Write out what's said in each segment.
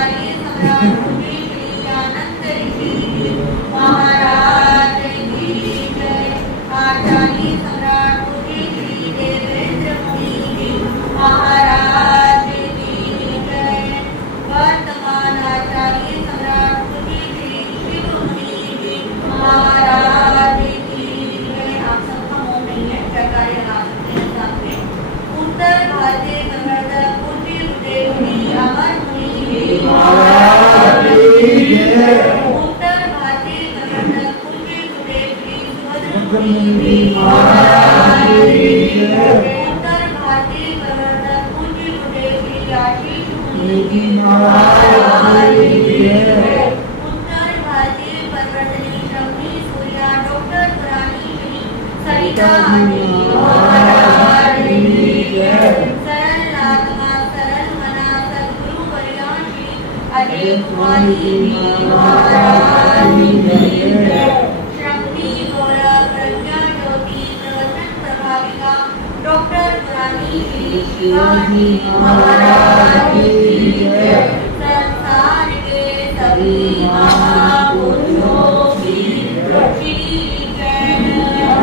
आचार्य सम्राट पूज्य श्री आनंद ऋषि जी महाराज की जय। आचार्य सम्राट पूज्य श्री देवेंद्र मुनि जी महाराज की जय। वर्तमान आचार्य सम्राट पूज्य श्री शिव मुनि जी महाराज की जय। आप सबका मोह नहीं है, जयकारे लगा सकते हैं साथ में। उत्तर भारतीय प्रवर्तक पूज्य गुरुदेव जी अमर मुनि जी महाराज की जय। उत्तर भारतीय प्रवर्तक पूज्य गुरुदेव जी सुभद्र मुनि जी महाराज की जय। उत्तर भारतीय प्रवर्तक पूज्य गुरुदेव जी आशीष मुनि जी महाराज की जय। उत्तर भारतीय प्रवर्तनी श्रमणी सूर्या डॉक्टर पुरानी श्री सरिता जी महाराज की जय। सरल आत्मा सरल मना सद्गुरु वर्या श्री अजय कुमारी जी महाराज की जय। श्रमणी गौरा प्रज्ञा ज्योति प्रवचन प्रभाविका डॉक्टर पुरानी श्री शिवाजी महाराज की जय। संसार के सभी महापुरुषों की श्री जैन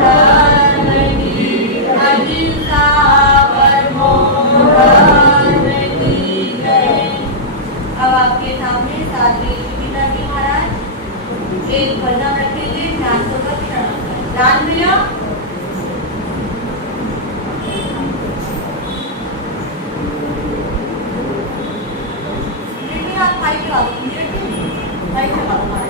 धर्म की अहिंसा परमो धर्म की जय। अब आपके सामने साध्वी सुनीता जी महाराज एक भजन रखेंगे, ध्यानपूर्वक श्रवण करें। ध्यान मिला? आप माइक लगा दो, माइक लगा दो हमारे।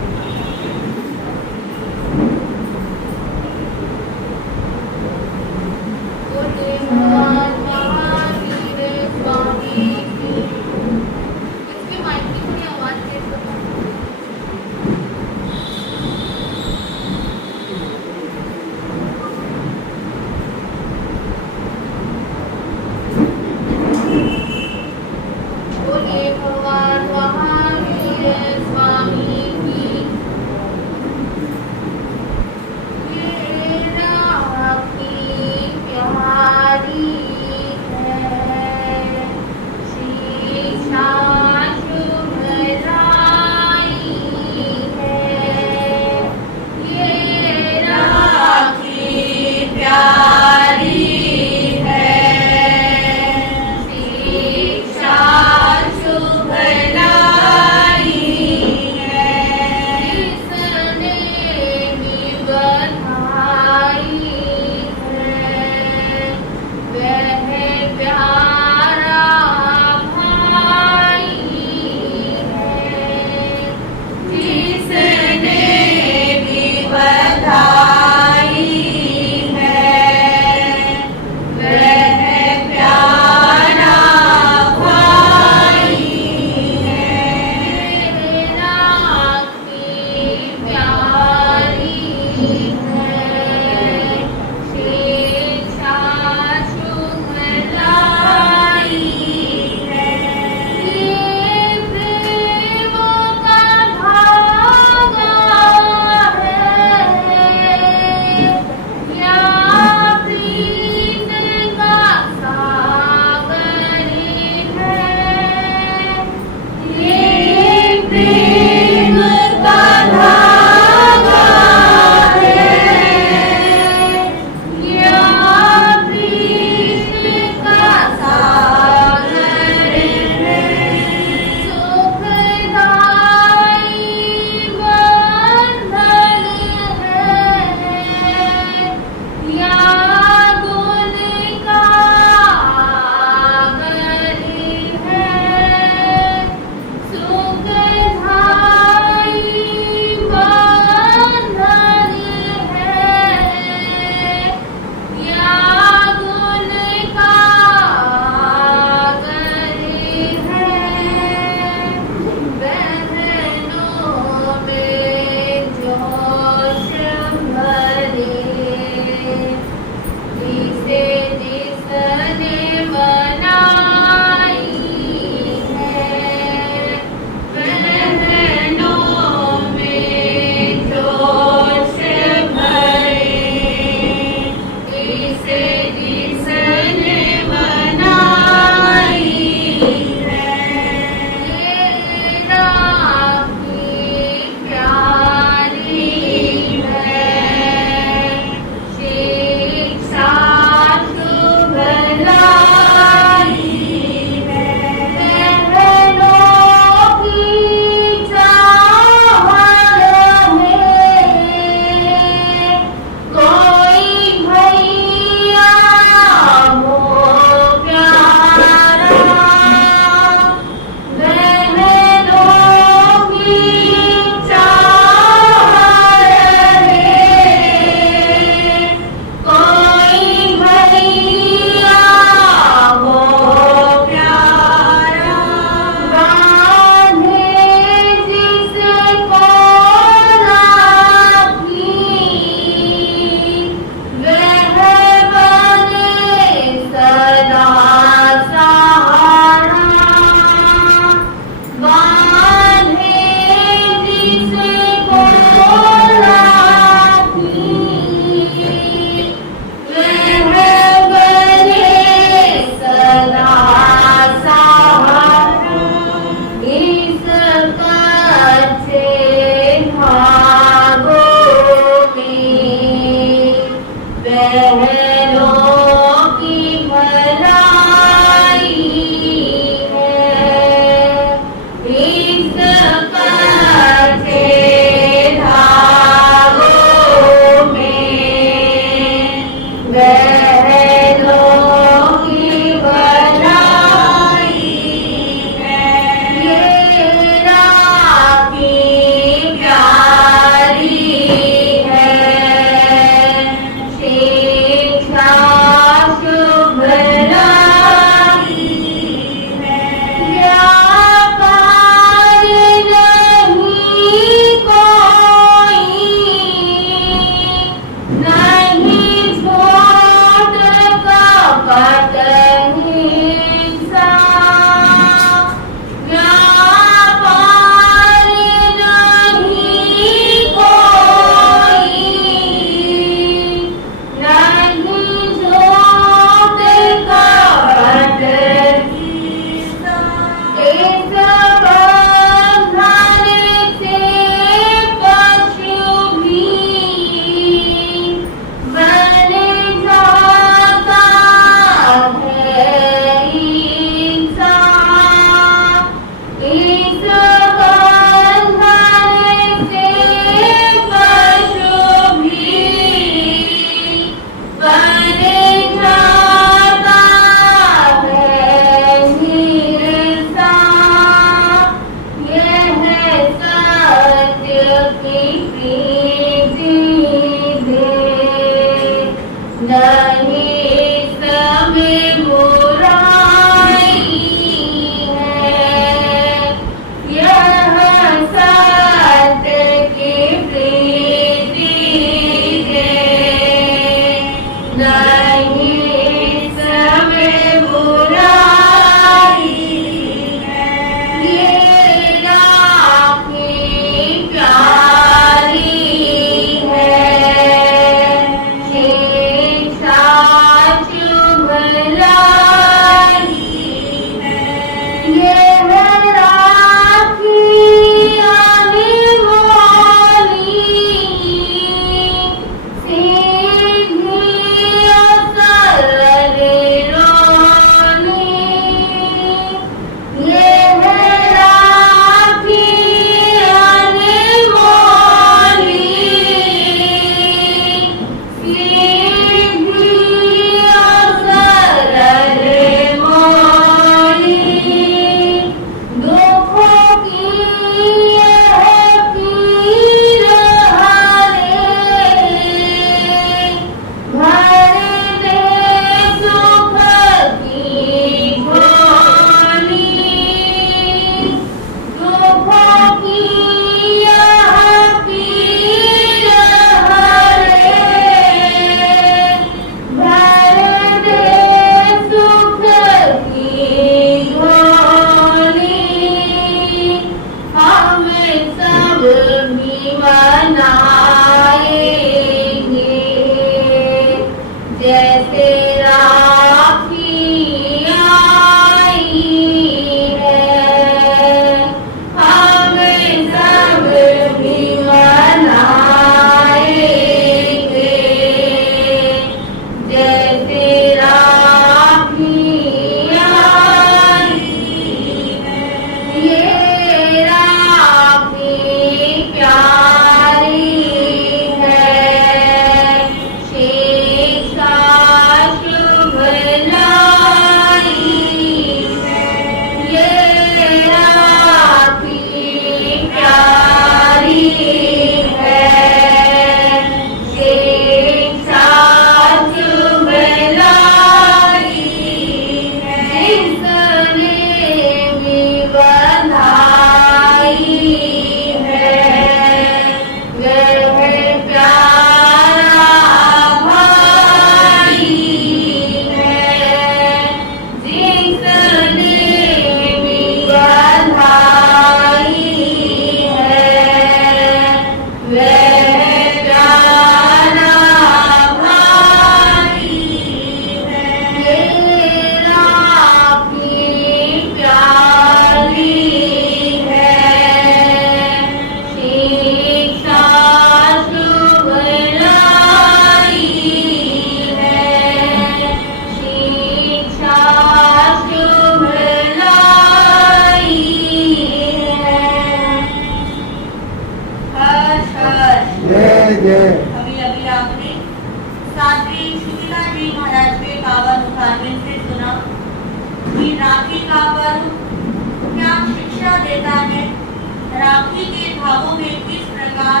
राखी के धागों में किस प्रकार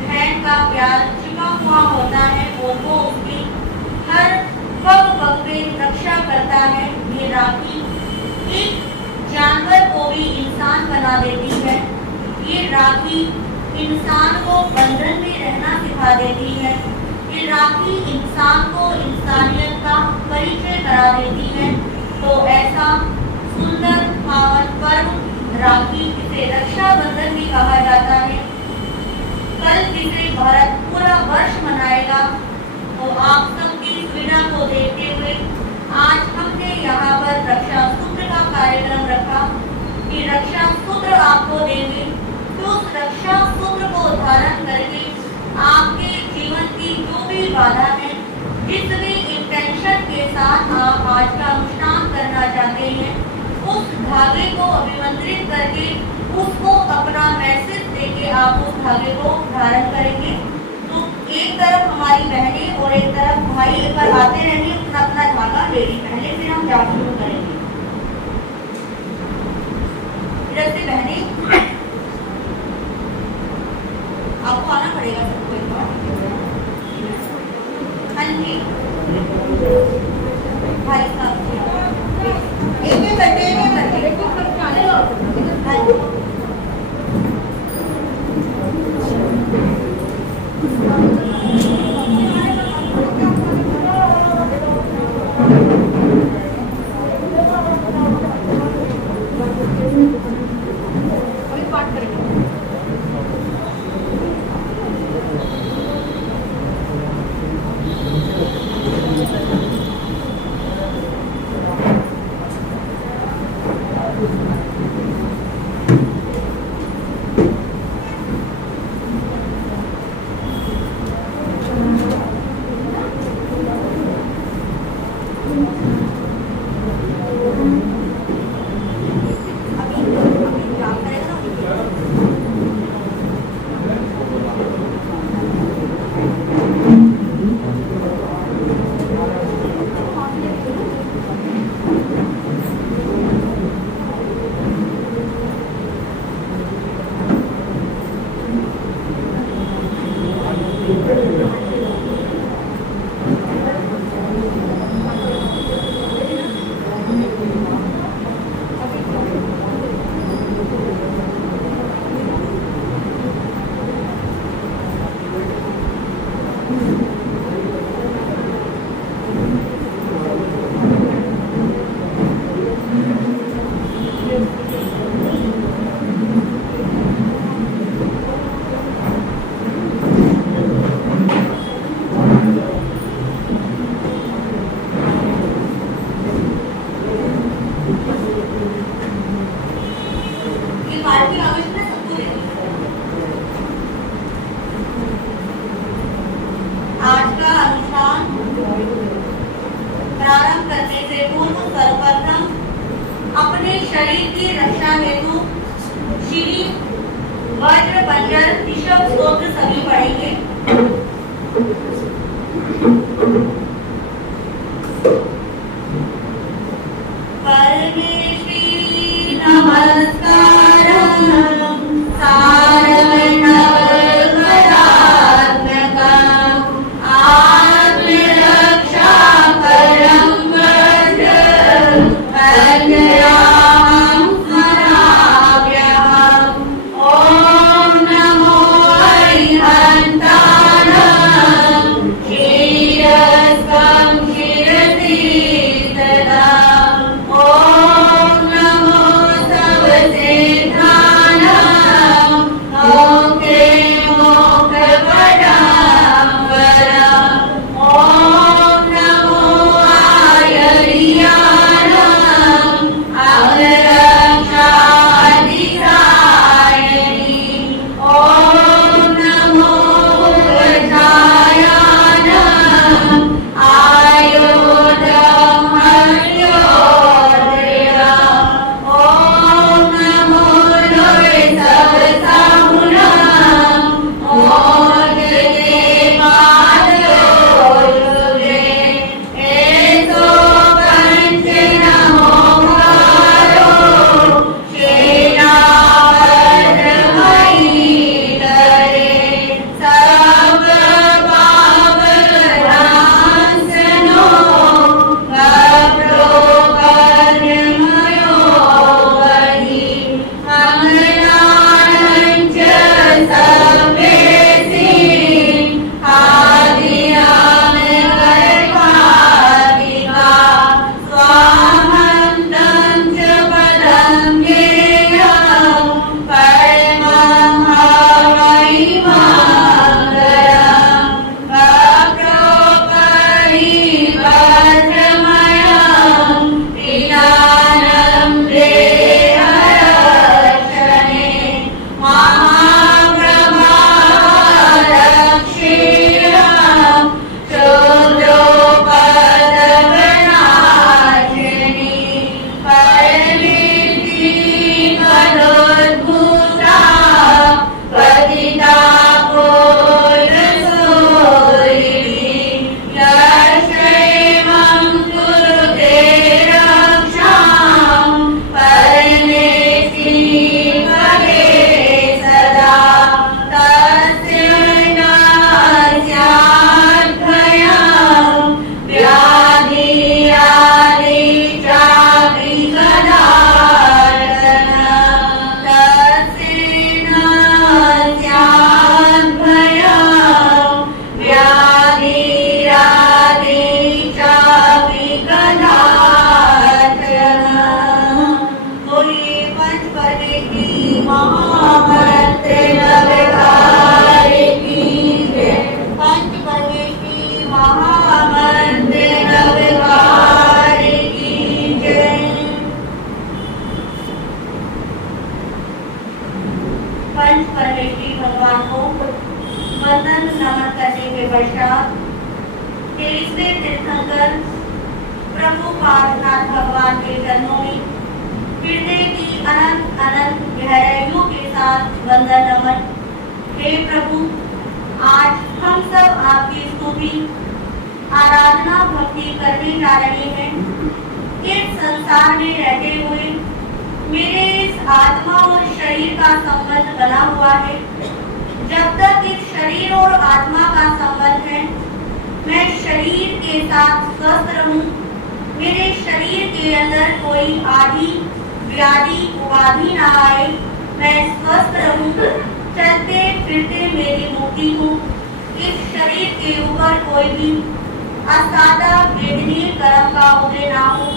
बहन का प्यार छिपा हुआ होता है और वो उसकी हर पग पग पे रक्षा करता है। ये राखी एक जानवर को भी इंसान बना देती है। ये राखी इंसान को बंधन में रहना सिखा देती है। ये राखी इंसान को इंसानियत का परिचय करा देती है। तो ऐसा सुंदर पावन पर्व राखी, जिसे रक्षाबंधन भी कहा जाता है, कल जिसे भारत पूरा वर्ष मनाएगा, तो आप सबकी सुविधा को देखते हुए आज हमने यहाँ पर रक्षा सूत्र का कार्यक्रम रखा कि रक्षा सूत्र आपको देंगे। तो उस रक्षा सूत्र को धारण करके आपके जीवन की जो भी बाधा है, जिस भी इंटेंशन के साथ आप आज का अनुष्ठान करना चाहते हैं, उस धागे को अभिमंत्रित करके उसको अपना मैसेज देके आप उस धागे को धारण करेंगे। तो एक तरफ हमारी बहनें और एक तरफ भाई एक बार आते रहेंगे, अपना अपना धागा ले लें पहले, फिर हम जाप शुरू करेंगे। इधर से बहनें आपको आना पड़ेगा सबको एक बार। हाँ जी भाई साहब एक करके आने लो। हाँ जी श्री महामंत्र नवधार की जय। पंच परमेश्वरी महामंत्र नवधार की जय। पंच परमेश्वरी भगवान को वंदन नमन करने के पश्चात 23वें तीर्थंकर प्रभु पार्शनाथ भगवान के चरणों में हृदय की अनंत अनंत गहराइयों के साथ वंदन नमन। हे प्रभु, आज हम सब आपकी स्तुति आराधना भक्ति करने जा रहे हैं। इस संसार में रहते हुए मेरे इस आत्मा और शरीर का संबंध बना हुआ है। जब तक इस शरीर और आत्मा का संबंध है, मैं शरीर के साथ स्वस्थ रहूं, मेरे शरीर के अंदर कोई आदि व्याधि उपाधि न आए, मैं स्वस्थ रहूं, चलते फिरते मेरी मुक्ति हो, इस शरीर के ऊपर कोई भी असादा वेदनीय कर्म का उदय ना हो।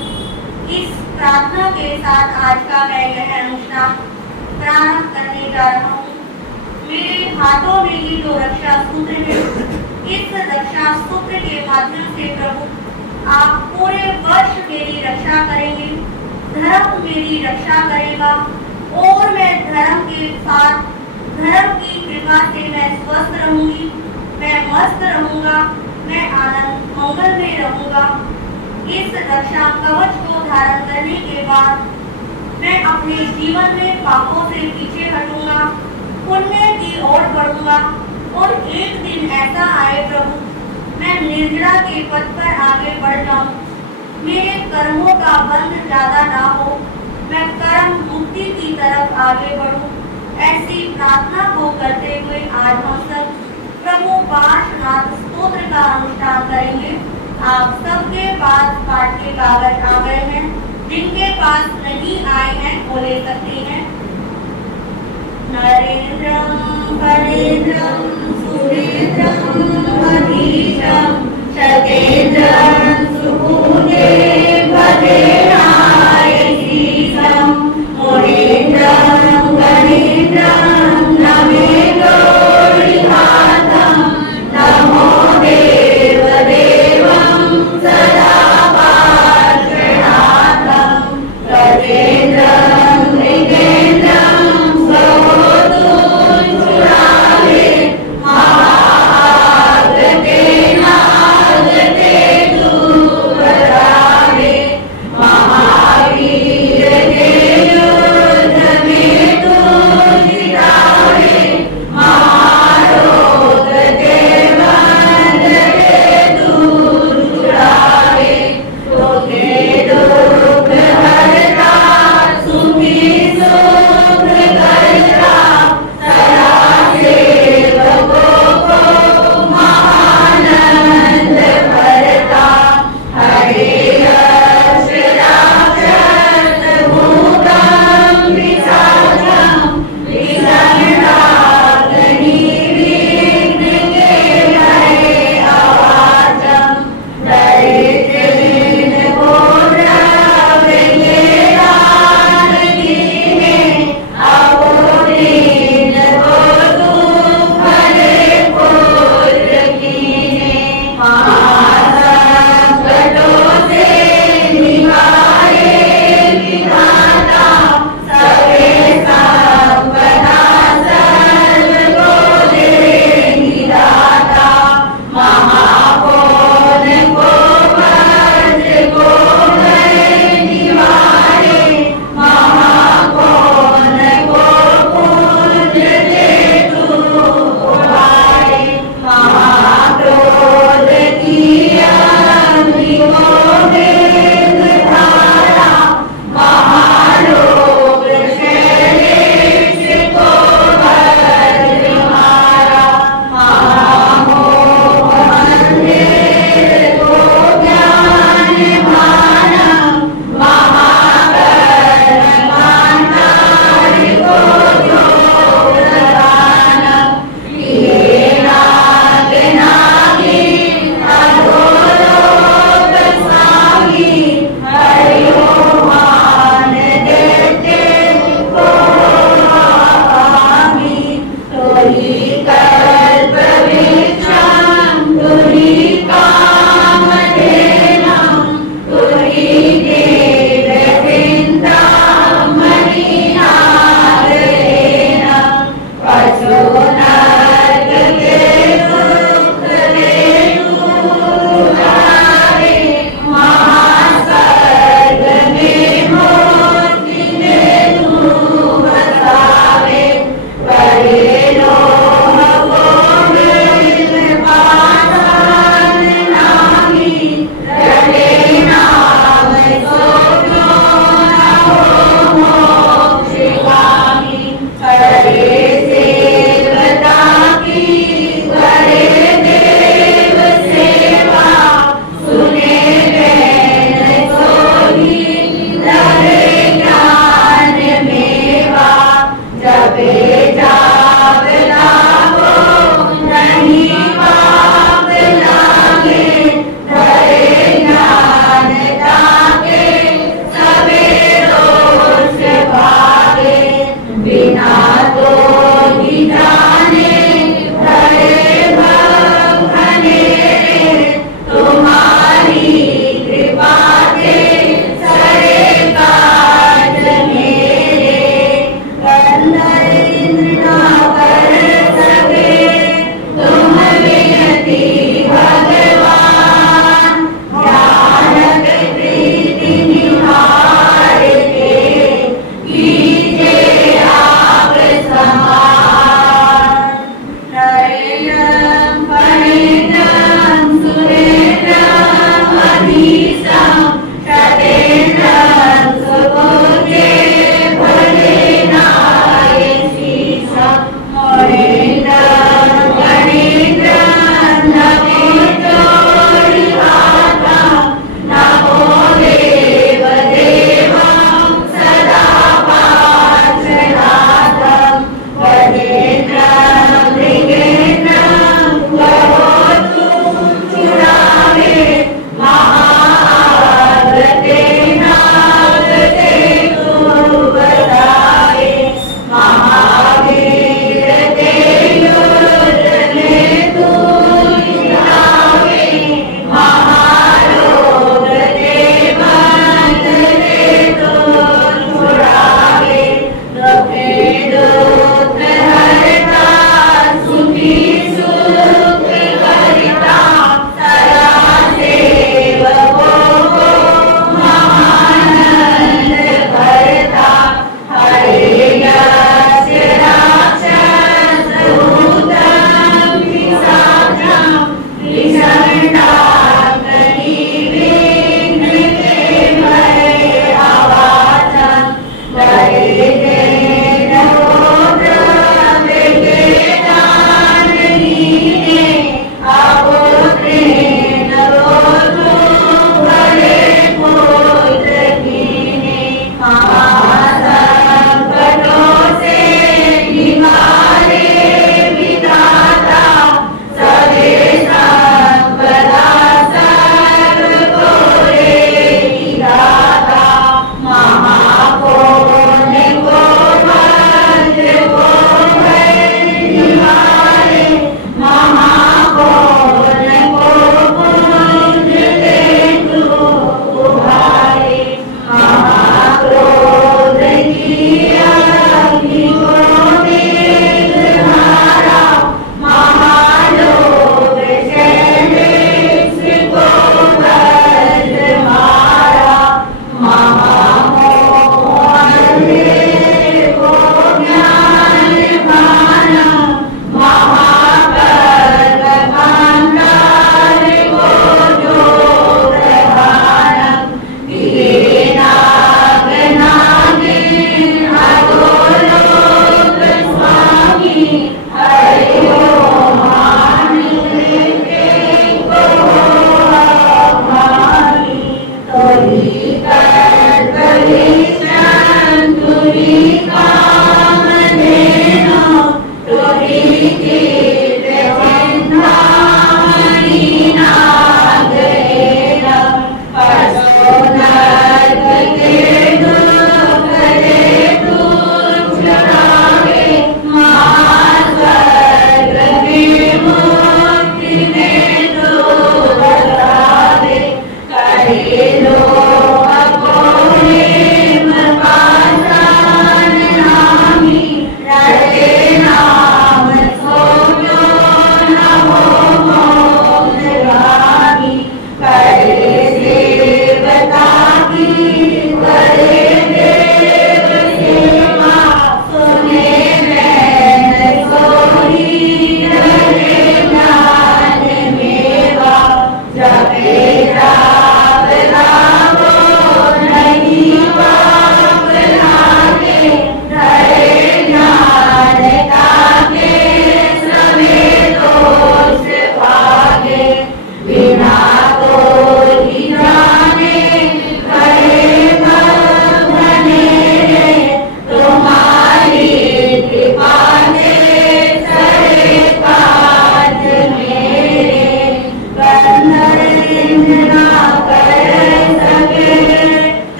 इस प्रार्थना के साथ आज का मैं यह अनुष्ठान प्रारंभ करने जा रहा हूँ। मेरे हाथों में ये जो रक्षा सूत्र है, इस रक्षा सूत्र के माध्यम से प्रभु आप पूरे वर्ष मेरी रक्षा करेंगे, धर्म मेरी रक्षा करेगा और मैं धर्म के साथ धर्म की कृपा से मैं स्वस्थ रहूंगी, मैं मस्त रहूंगा, मैं आनंद मंगल में रहूंगा। इस रक्षा कवच को धारण करने के बाद मैं अपने जीवन में पापों से पीछे हटूंगा, पुण्य की ओर बढ़ूंगा और एक दिन ऐसा आए प्रभु, मैं निर्जरा के पथ पर आगे बढ़ जाऊं, मेरे कर्मों का बंध ज्यादा ना हो, मैं कर्म मुक्ति की तरफ आगे बढ़ूं। ऐसी प्रार्थना को करते हुए आज हम सब प्रभु पार्शनाथ स्तोत्र का अनुष्ठान करेंगे। आप सबके पास पाठ के कागज आ गए हैं, जिनके पास नहीं आए हैं वो ले सकते हैं। नरेंद्रम फणेंद्रम सुरेंद्रम अधीशम शतेंद्रम सुपूज्य भजेनाय शीशम मुनीन्द्रम गणेन्द्रम नमे गौरीहार्थम नमो देव देवं सदा पार्षणार्थम गजेन्द्रम मृगेन्द्रम स्वोतुच्छुराले महागते नागते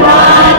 महावीर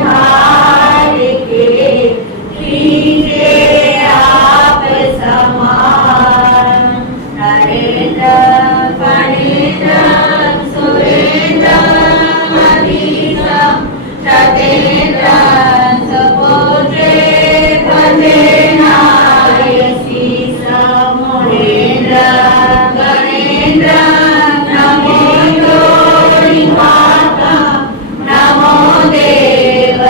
निहार के कीजिए आप समान। नरेंद्र फणींद्र सुरेंद्र मनीषा सतेंद्र सपोजे भजे नायसी समुरेंद्र गणेंद्र नमो योनिमाता नमो देव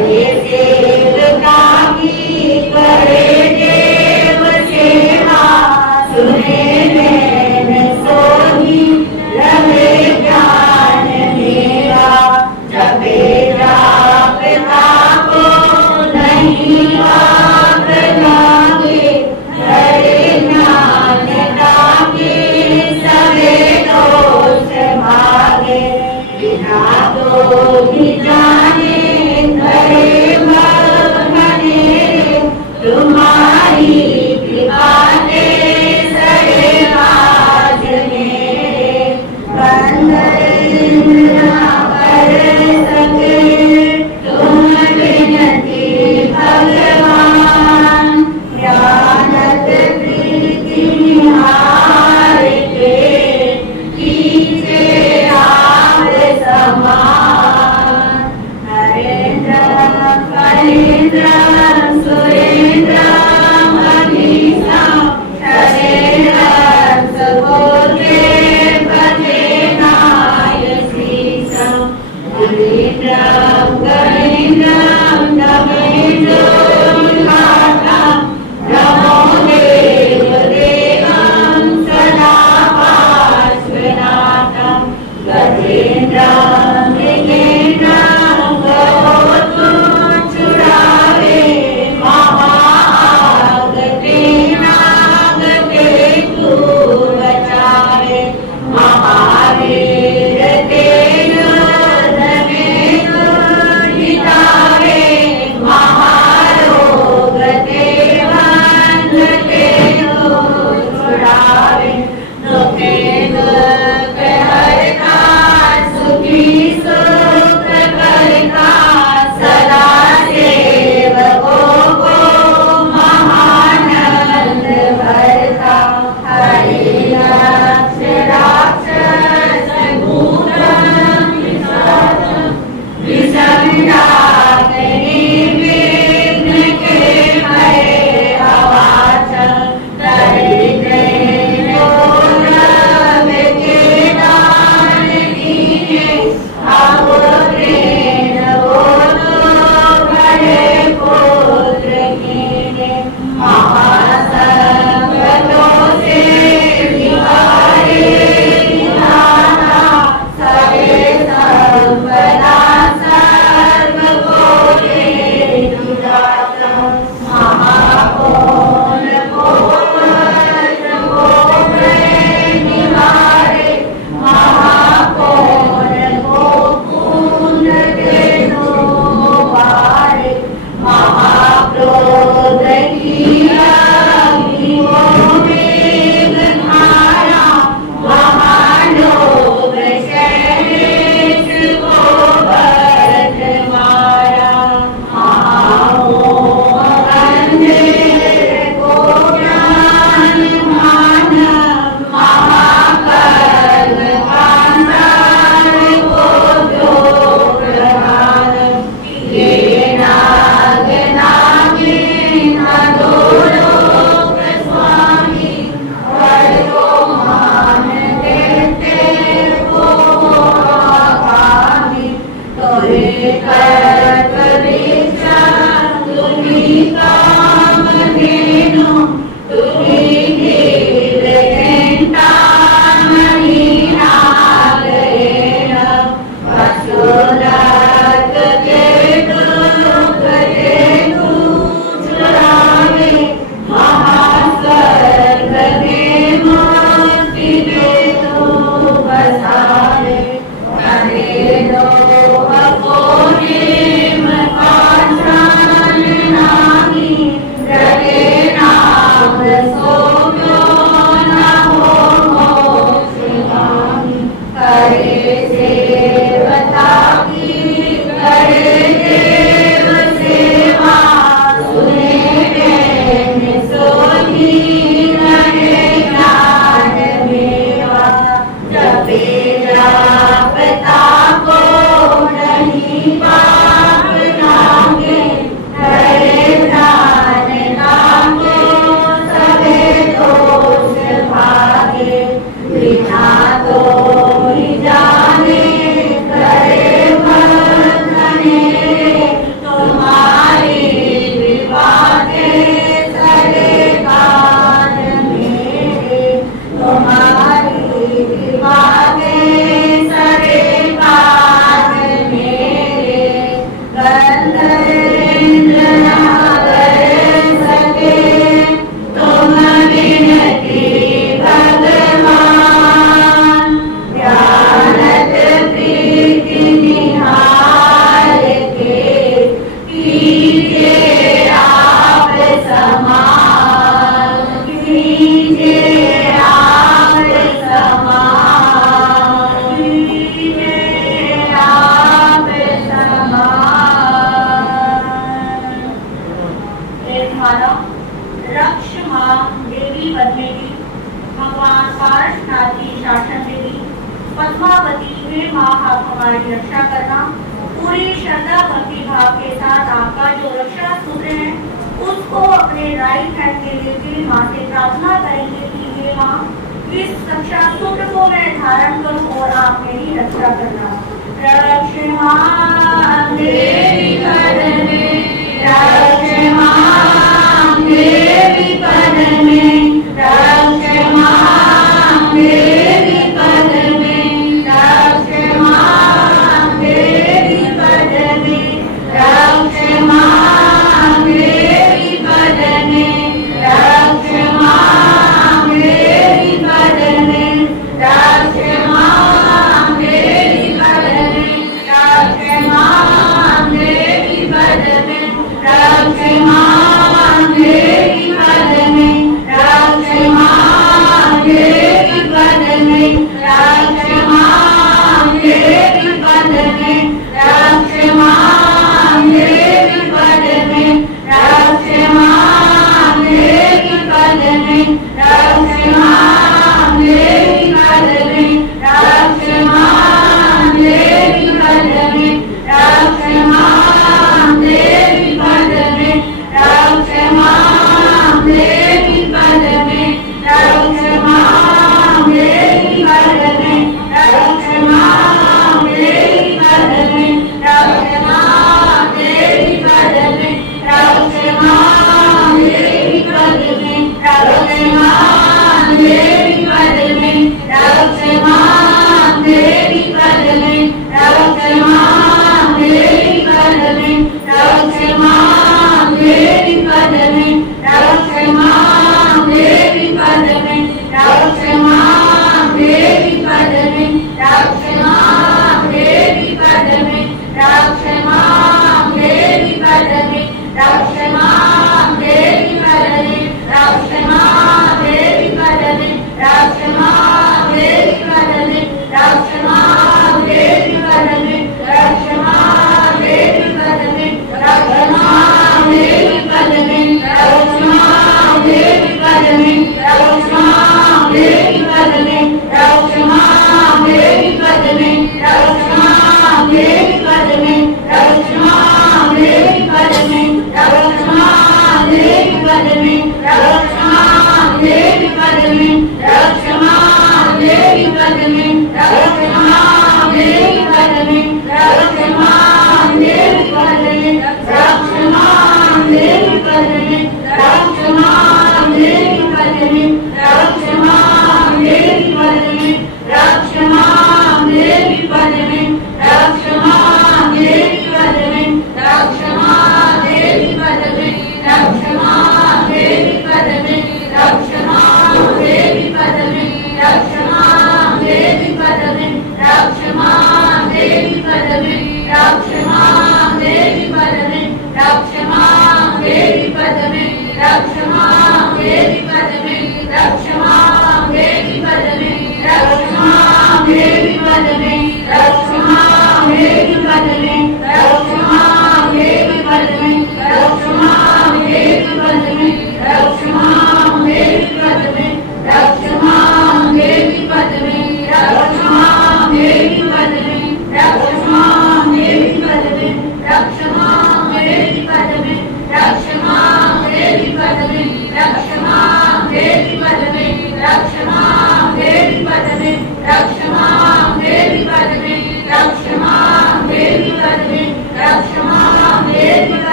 करे सेवका की करे देव सेवा सुने नैन सोही रहे ज्ञान मेवा जपे जाप ताको नहीं आप लागे हरे ज्ञान ताके सबे दोष भागे बिना तो भी जाने करे भगवाने तुम्हारी कृपा से सरे आज मेरे बंदर इंद्रा पर सके तुम विनती भगवान ज्ञानत प्रीति निहार के कीजे आप समान नरेंद्र फणीन्द्र सुरेंद्र मनीषा शरेंद्र सुबोधे पते नाय शीशा मुनीन्द्रं गणेन्द्रं नमेन्द्र घाता नमो देव देवं सदा पार्श्वनाथं गजेन्द्रं मृगेन्द्रं गौतम चुरावे हमारी रक्षा करना। पूरी श्रद्धा भक्ति भाव के साथ आपका जो रक्षा सूत्र है उसको अपने राइट हैंड में लेके माँ से प्रार्थना करेंगे कि ये माँ इस रक्षा सूत्र को मैं धारण करूं और आप मेरी रक्षा करना। रक्षमां देवी पद में, रक्षमां देवी पद में, रक्षमां देवी पद में, रक्षमां देवी पद में, रक्षमां देवी पद में, रक्षमां देवी पद में, रक्षमां देवी पद में, रक्षमां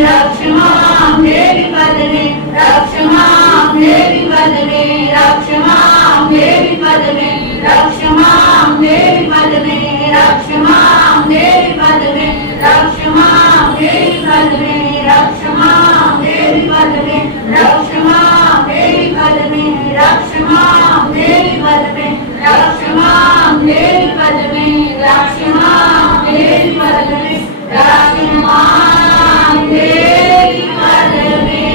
रक्ष मां देवी पद्मे रक्ष मां देवी पद्मे रक्ष मां देवी पद्मे रक्ष मां देवी पद्मे रक्ष मां देवी पद्मे रक्ष मां देवी पद्मे रक्ष मां देवी पद्मे रक्ष मां देवी पद्मे रक्ष मां देवी पद्मे रक्ष मां देवी पद्मे रक्ष मां देवी पद्मे रक्ष मां देवी पद्मे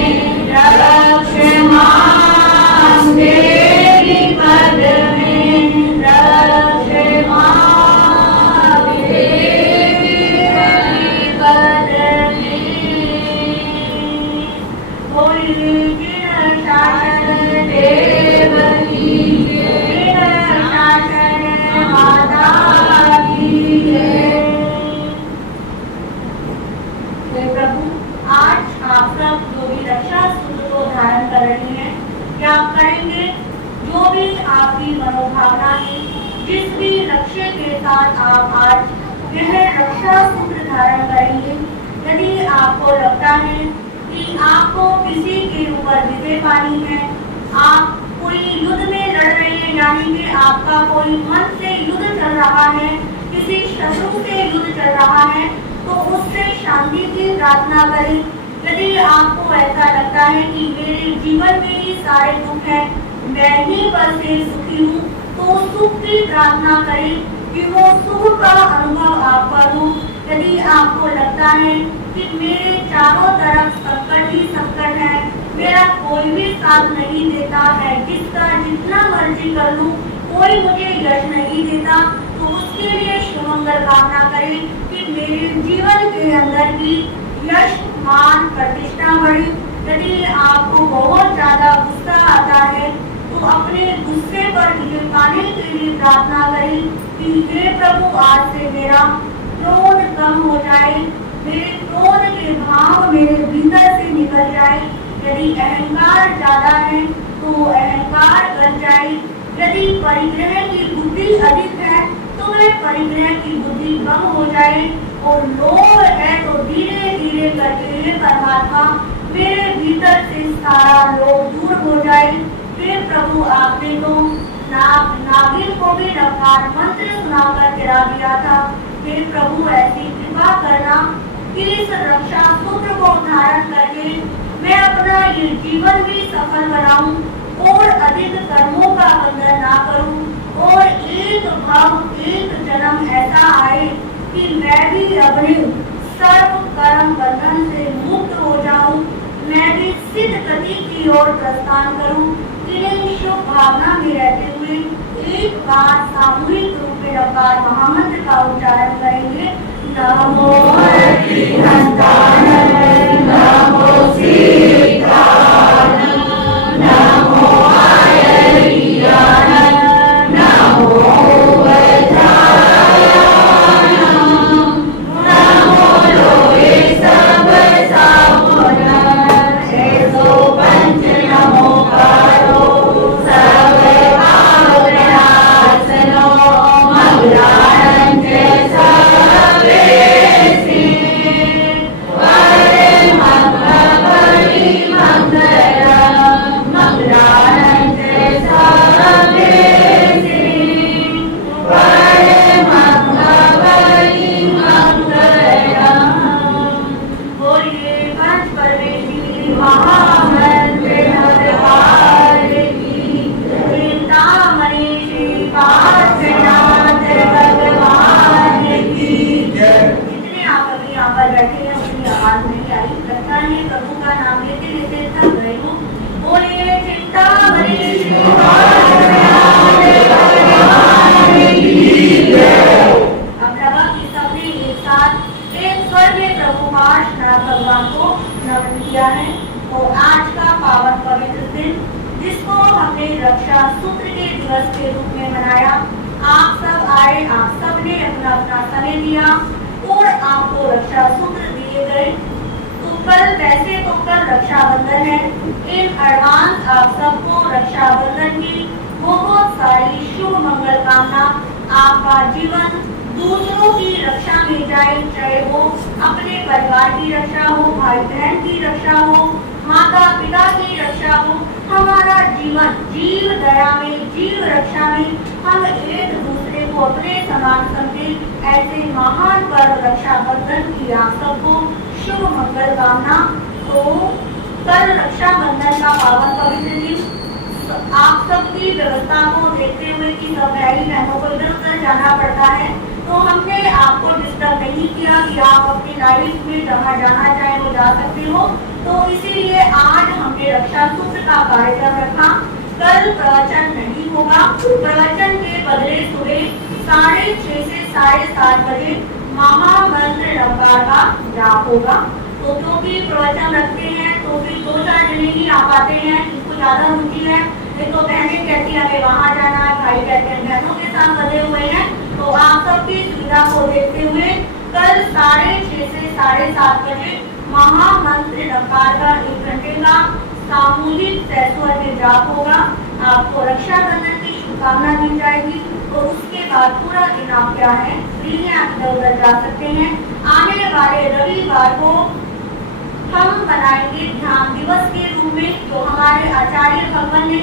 रक्ष मां देवी पद्मे रक्ष मां देवी पद्मे बोलिए जिन शासन देव की जिन शासन माता की जय। प्रभु, आज आप सब जो भी रक्षा सूत्र को धारण कर रहे हैं क्या करेंगे, जो भी आपकी मनोभावना है, जिस भी लक्ष्य के साथ आप आज यह रक्षा सूत्र धारण करेंगे, यदि आपको लगता है कि आपको किसी के ऊपर विजय पानी है, आप कोई युद्ध में लड़ रहे हैं, यानी कि आपका कोई मन से युद्ध चल रहा है, किसी शत्रु से युद्ध चल रहा है, तो उससे शांति की प्रार्थना करें। यदि आपको ऐसा लगता है कि मेरे जीवन में ही सारे दुख हैं, मैं ही पर से सुखी हूँ, तो सुख की प्रार्थना करें कि वो सुख का अनुभव आप करो। यदि आपको लगता है कि मेरे चारों तरफ संकट ही संकट है, मेरा कोई भी साथ नहीं देता है, जिसका जितना मर्जी कर लूं कोई मुझे यश नहीं देता, तो उसके लिए शुभमंगल कामना करें कि मेरे जीवन के अंदर भी यश मान प्रतिष्ठा बढ़े। यदि आपको बहुत ज्यादा गुस्सा आता है तो अपने गुस्से पर विजय पाने के लिए प्रार्थना करें कि हे प्रभु, आज से मेरा क्रोध कम हो जाए, मेरे क्रोध के भाव मेरे भीतर से निकल जाए। यदि अहंकार ज्यादा है तो अहंकार गल जाए। यदि परिग्रह की बुद्धि अधिक है तो वह परिग्रह की बुद्धि कम हो जाए। और लोभ है तो धीरे धीरे करके हे परमात्मा मेरे भीतर से सारा लोभ दूर हो जाए। हे प्रभु, आपने तो नागिन को भी नवकार मंत्र सुनाकर गिरा दिया था। हे प्रभु, ऐसी कृपा करना कि इस रक्षा सूत्र को धारण करके मैं अपना ये जीवन भी सफल बनाऊं और अधिक कर्मों का बंधन ना करूं, और एक भाव एक जन्म ऐसा आए कि मैं भी अपने सर्व कर्म बंधन से मुक्त हो जाऊं, मैं भी सिद्ध गति की ओर प्रस्थान करूं। इन्हीं शुभ भावना में रहते हुए एक बार सामूहिक रूप में नवकार महामंत्र का उच्चारण करेंगे। नमो हरिहंताय नमो सीताय नमो आयर्याय नमो वज्राय नमो लोहे सब साबुन ऐसो पंच नमोकारो सब पावनासनो मंगलानं च सर्वेषु भगवान को नमन किया है। तो आज का पावन पवित्र दिन, जिसको हमने रक्षा सूत्र के दिवस के रूप में मनाया, आप सब आए, आप सब ने अपना अपना समय दिया और आपको रक्षा सूत्र दिए गए। तो कल वैसे तो कल रक्षाबंधन है, इन एडवांस आप सबको रक्षाबंधन की बहुत सारी शुभ मंगल कामना। आपका जीवन दूसरों की रक्षा में जाए, चाहे वो अपने परिवार की रक्षा हो, भाई बहन की रक्षा हो, माता पिता की रक्षा हो। हमारा जीवन जीव दया में, जीव रक्षा में हम एक दूसरे को अपने समान समझे। ऐसे महान पर्व रक्षाबंधन की आप सबको शुभ मंगल कामना। तो कल रक्षाबंधन का पावन पवित्र दिन, आप सबकी व्यवस्था को देखते हुए कि सब भाई बहनों को इधर उधर जाना पड़ता है, तो हमने आपको डिस्टर्ब नहीं किया कि आप अपनी लाइफ में जहाँ जाना चाहे वो जा सकते हो। तो इसीलिए आज हमने रक्षा सूत्र का कार्यक्रम रखा। कल प्रवचन नहीं होगा, प्रवचन के बदले सुबह 6:30 से 7:30 बजे महामंत्र नवकार का जाप होगा। तो क्योंकि प्रवचन रखते हैं तो फिर 2-4 जने ही आ पाते हैं, जिसको ज्यादा रुचि है। देखो बहनें कहती है हमें वहाँ जाना है, भाई कहते हैं बहनों के साथ बधे हुए हैं। तो आप सबकी सुविधा को देखते हुए कल 6:30 से 7:30 बजे महामंत्र नवकार का 1 घंटे का सामूहिक सहस्वर में जाप होगा। आपको रक्षाबंधन की शुभकामना दी जाएगी। तो उसके बाद पूरा दिन आप क्या है फ्री में आप इधर उधर जा सकते हैं। आने वाले रविवार को हम बनाएंगे ध्यान दिवस के रूप में। तो हमारे आचार्य भगवान ने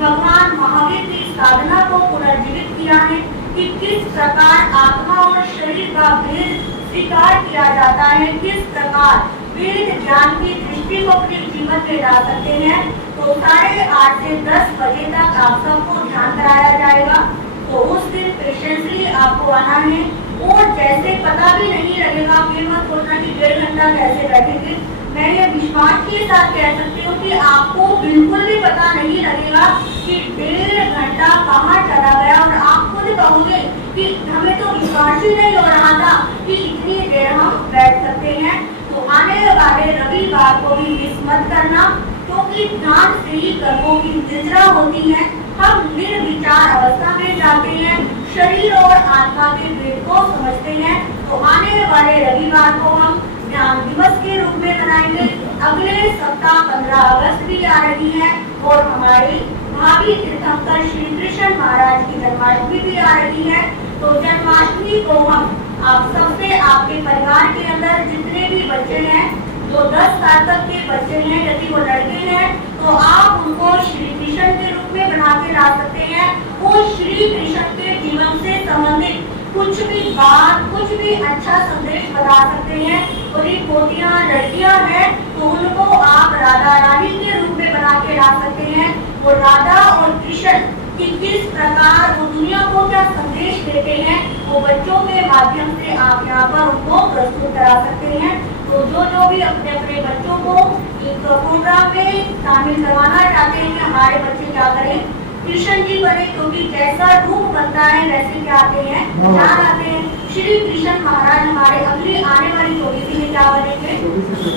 भगवान महावीर की साधना को पुनर्जीवित किया है कि किस प्रकार आत्मा और शरीर का भेद स्वीकार किया जाता है, किस प्रकार वेद ज्ञान की दृष्टि को अपने जीवन में ला सकते हैं। तो 8:30 से 10 बजे तक आप सबको ध्यान कराया जाएगा। तो उस दिन पेशेंसली आपको आना है और जैसे पता भी नहीं लगेगा, फिर मत सोचना कि 1.5 घंटा कैसे बैठेंगे। मैं ये विश्वास के साथ कह सकती हूँ कि आपको बिल्कुल भी पता नहीं लगेगा कि 1.5 घंटा कहाँ चला गया। और आप खुद कहोगे कि हमें तो विश्वास ही नहीं हो रहा था कि इतनी देर हम बैठ सकते हैं। तो आने वाले रविवार को भी मिस मत करना, क्योंकि ध्यान से ही कर्मों की निद्रा होती है। हम निर्विचार अवस्था में जाते हैं, शरीर और आत्मा के भेद को समझते हैं। तो आने वाले रविवार को हम ध्यान दिवस के रूप में मनाएंगे। अगले सप्ताह 15 अगस्त भी आ रही है और हमारी भावी तीर्थंकर श्री कृष्ण महाराज की जन्माष्टमी भी आ रही है। तो जन्माष्टमी को हम आप सबसे, आपके परिवार के अंदर जितने भी बच्चे हैं, जो 10 साल तक के बच्चे हैं, यदि वो लड़के हैं तो आप उनको श्री कृष्ण के रूप में बना के ला सकते हैं। वो श्री कृष्ण के जीवन से संबंधित कुछ भी बात, कुछ भी अच्छा संदेश बता सकते हैं। और ये पोतियां लड़कियां हैं तो उनको आप राधा रानी के रूप में बना के ला सकते हैं। वो राधा और कृष्ण कि किस प्रकार वो दुनिया को क्या संदेश देते हैं, वो बच्चों के माध्यम से आप यहाँ पर उनको प्रस्तुत करा सकते हैं। तो जो भी अपने अपने बच्चों को एक प्रोग्राम में शामिल करवाना चाहते हैं कि हमारे बच्चे क्या करें, कृष्ण जी बने, क्योंकि जैसा रूप बनता है वैसे क्या आते हैं, क्या आते हैं। श्री कृष्ण महाराज हमारे अगली आने वाली 24 में क्या बनेंगे,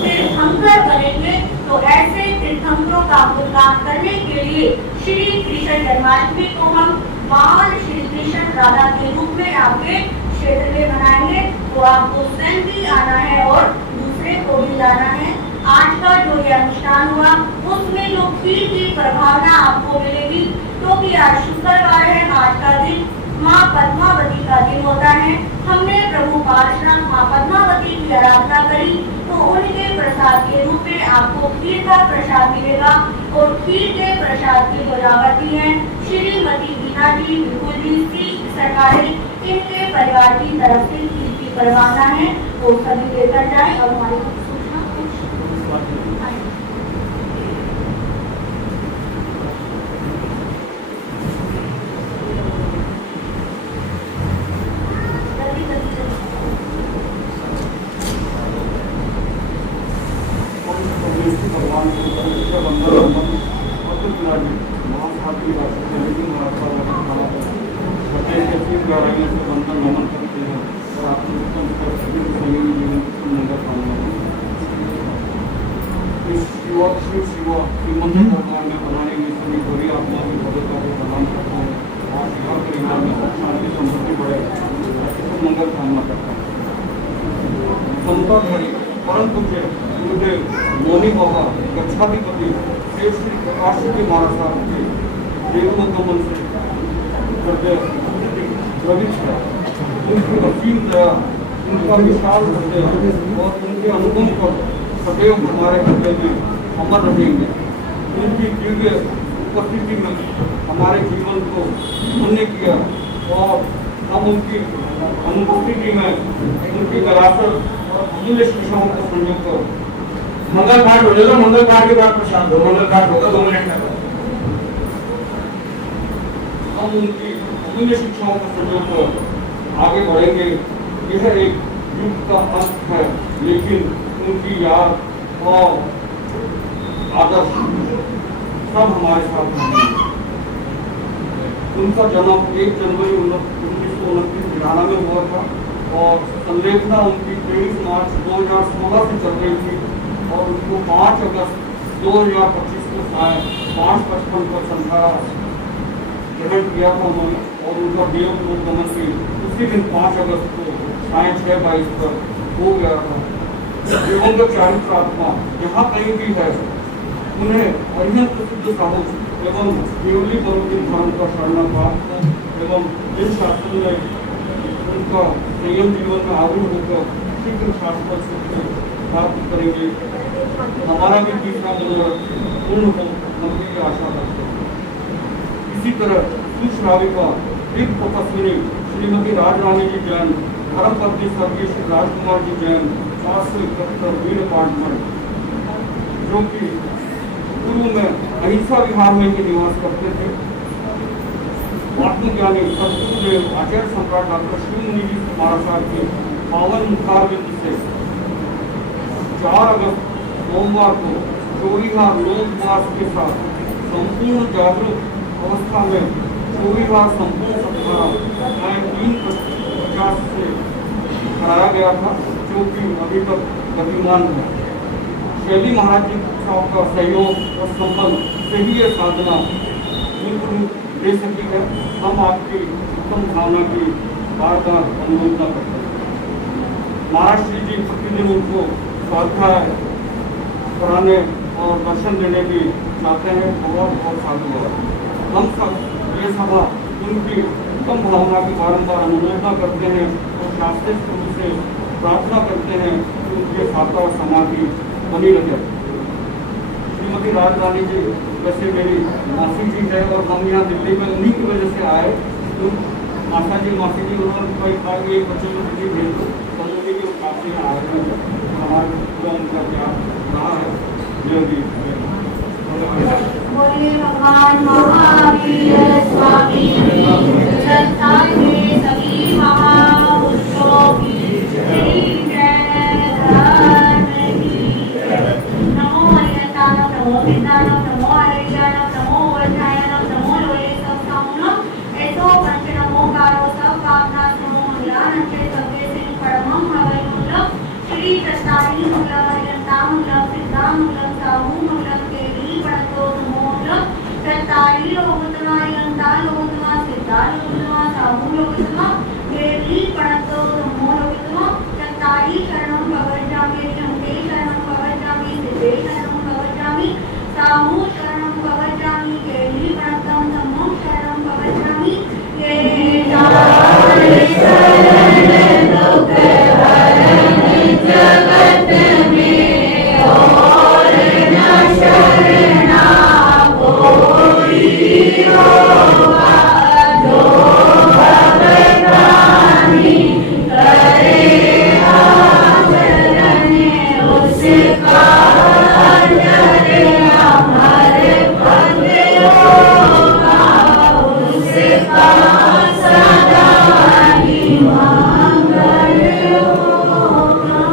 तीर्थंकर बनेंगे। तो ऐसे तीर्थंकरों का गुणगान करने के लिए श्री कृष्ण जन्माष्टमी को हम बाल श्री कृष्ण राधा के रूप में आपके क्षेत्र में मनाएंगे। तो आपको स्वयं भी आना है और दूसरे को भी लाना है। आज का जो ये अनुष्ठान हुआ उसमें जो खीर की प्रभावना आपको मिलेगी, क्योंकि आज शुक्रवार है, आज का दिन माँ पद्मावती का दिन होता है। हमने प्रभु पार्षद माँ पद्मावती की आराधना करी, तो उनके प्रसाद के रूप में आपको खीर का प्रसाद मिलेगा। और खीर के प्रसाद की बजावटी है श्रीमती बीना जी, विपुल जी, सरकारी इनके परिवार की तरफ से खीर की प्रवाना है, वो सभी लेकर जाए। और हमारे परम पूज्य गुरुदेव मौनी बाबा गच्छाधिपति श्री श्री प्रकाश जी महाराज साहब के देवोत्तम से हृदय प्रविष्ट उनकी असीम दया, उनका विशाल हृदय और उनके अनुपम पर सदैव हमारे हृदय में अमर रहेंगे। उनकी दिव्य उपस्थिति में हमारे जीवन को धन्य किया और हम उनकी अनुपस्थिति में उनकी विरासत और अमूल्य शिक्षाओं को संजो कर मंगल पाठ हो जाएगा। मंगल पाठ के बाद प्रसाद हो, मंगल पाठ होगा 2 मिनट तक। हम उनकी अमूल्य शिक्षाओं को संजो कर आगे बढ़ेंगे। यह एक युग का अंत है, लेकिन उनकी याद और आदर्श सब हमारे साथ हैं। उनका जन्म 1 जनवरी 1929 हरियाणा में हुआ था और संलेखना उनकी 23 मार्च 2016 से चल रही थी और उनको 5 अगस्त 2025 को साय 5:55 पर संध्या ग्रहण किया था उन्होंने और उनका देवलोक गमन भी उसी दिन 5 अगस्त को साय 6:22 पर हो गया था। दिवंगत चारित्र आत्मा जहाँ कहीं भी है, उन्हें अत्यंत शुद्ध साहस एवं केवली परोपकारी धर्म का शरण प्राप्त एवं जिस शासन में उनका संयम जीवन में आरूढ़ होकर शीघ्र शाश्वत सुख प्राप्त करेंगे। हमारा भी तीसरा मनोरथ पूर्ण हो, हम ये आशा करते हैं। इसी तरह सुश्राविका एक तपस्विनी श्रीमती राजरानी जी जैन, धर्मपत्नी स्वर्गीय श्री राजकुमार जी जैन 771 वीर पाठमण, जो कि पूर्व में अहिंसा विहार में ही निवास करते थे। आत्मज्ञानी सतगुरुदेव आचार्य सम्राट डॉक्टर शिवमुनि जी महाराज साहब के पावन मुखारविंद से 4 अगस्त सोमवार को चौरीहार लोकवास के साथ संपूर्ण जागरूक अवस्था में चौरीहार संपूर्ण सत्याग्रह 3:50 से कराया गया था, जो कि अभी तक गतिमान है। शैली महाराज जी का सहयोग और संबंध से ही ये साधना बिल्कुल दे सकी है। हम आपकी उत्तम भावना की बार बार अनुमोदना करते हैं। महाराज श्री जी प्रतिदिन उनको स्वाध्याय कराने और दर्शन देने भी चाहते हैं। बहुत बहुत साधुवाद। हम सब ये सभा उनकी उत्तम भावना की बारंबार अनुमोदना करते हैं और शास्त्रीय रूप से प्रार्थना करते हैं कि उनके साता समाधि बनी रहे। श्रीमती राजरानी जी वैसे मेरी मासी जी है और हम यहाँ दिल्ली में उन्हीं की वजह से आए। तो माता जी मासी जी उन्होंने कहा कि एक बच्चे को दिल्ली भेज दो, समझ के काफी आए हैं। हमारे पूरा उनका क्या रहा है जो भी बोले भगवान महावीर स्वामी संस्थान के सभी महापुरुषों की जय। नमो हरिहंतानम, नमो सिद्धानम, नमो हरिहंतानम, नमो वज्रायनम, नमो लोये सत्सामुनम, ऐसो पंच नमोकारो सब कामना नमो मंगलानंते सर्वे सिंह परमं भवैमूलम श्री कृष्णानि मंगलम हरिहंतामंगलम सिद्धामंगलम साहूमंगलम केली पणतो नमोमंगलम सत्तारि लोकतमा हरिहंता लोकतमा सिद्धा लोकतमा साहू लोकतमा केली पणतो नमो लोकतमा सत्तारि शरणं भवजामि शंके शरणं भवजामि सिद्धे शरणं भवजामि साहू शरणं भवजामि केली पणतं धम्मं शरणं भवजामि ये शरण दुख हरण जगत में और न शरणा कोई होगा जो भवतानि करे आचरण उसका अजर अमर पद होगा उसका सदा ही मंगल होगा।